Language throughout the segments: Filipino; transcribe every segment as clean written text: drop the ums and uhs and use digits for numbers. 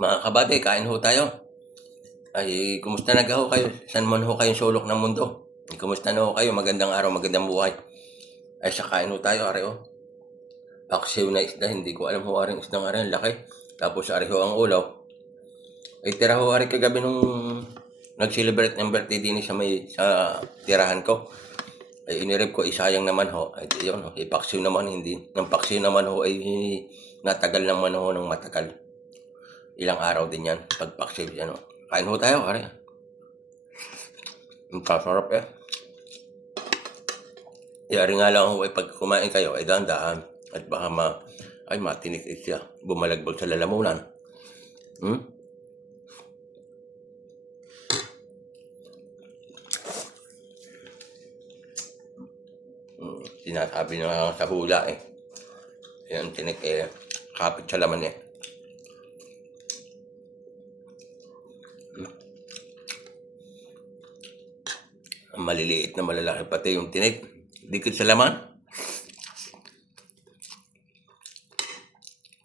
Mga kabady, kain ho tayo. Ay, kumusta na ho kayo? Saan man ho kayong sulok ng mundo? Kumusta na ho kayo? Magandang araw, magandang buhay. Ay, sa kain ho tayo, are ho. Paksiw na isda, hindi ko alam ho aring isdang are, laki. Tapos are ho ang ulaw. Ay, tira ho are kagabi nung nag-celebrate ng birthday din sa tirahan ko. Ay, inirip ko, isayang naman ho. Ay, yun ho, ipaksiw naman, hindi. Ng paksiw naman ho ay natagal naman ho ng matagal. Ilang araw din yan, pagpaksiw yan ho. Kain ho tayo, are. Ang kasarap eh. Yari nga lang ho, pag kumain kayo, ay dahan-dahan. At baka matinik siya. Bumalagbag sa lalamunan. Sinasabi na nga sa hula eh. Yan, tinik eh. Kapit sa laman eh. Ang maliliit na malalaki pati yung tinik. Dikit sa laman.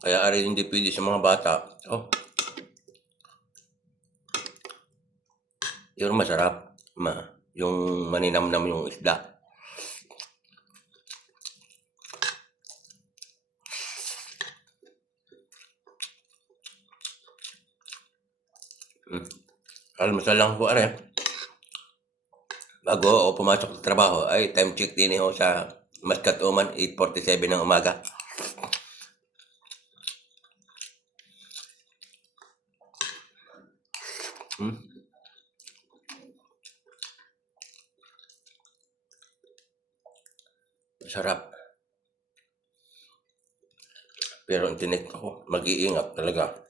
Kaya ari hindi pwede sa mga bata. Oh. Yung masarap. Yung maninamnam yung isda. Almasal lang po are. Bago ako pumasok sa trabaho, ay time check din ho sa Maskat Oman, 8:47 ng umaga. Sarap. Pero ang tinik ako, mag-iingat talaga.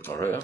Sorry ah.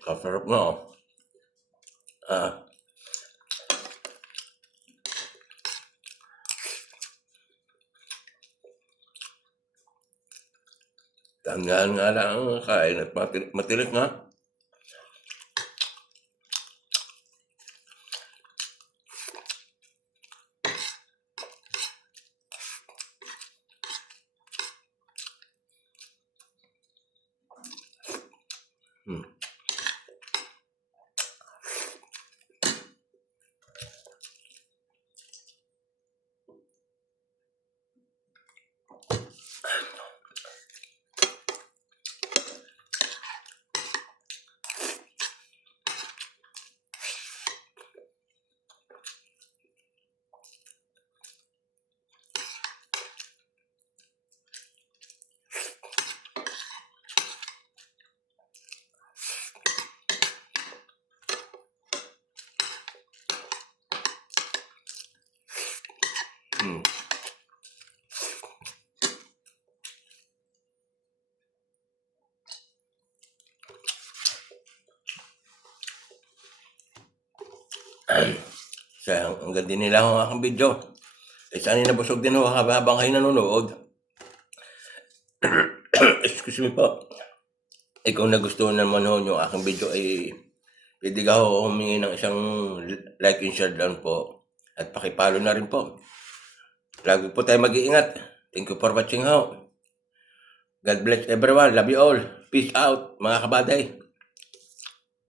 Kasarap nga oh. Tandaan nga lang ang kain at matilik nga. Kaya hanggang din nila ang aking video. Sana nabusog din ho habang kayo nanonood. Excuse me po. Kung nagustuhan naman ho yung aking video ay pwede ka ho humingi ng isang like and share down po. At pakipalo na rin po. Lagi po tayo mag-iingat. Thank you for watching ho. God bless everyone. Love you all. Peace out mga kabaday.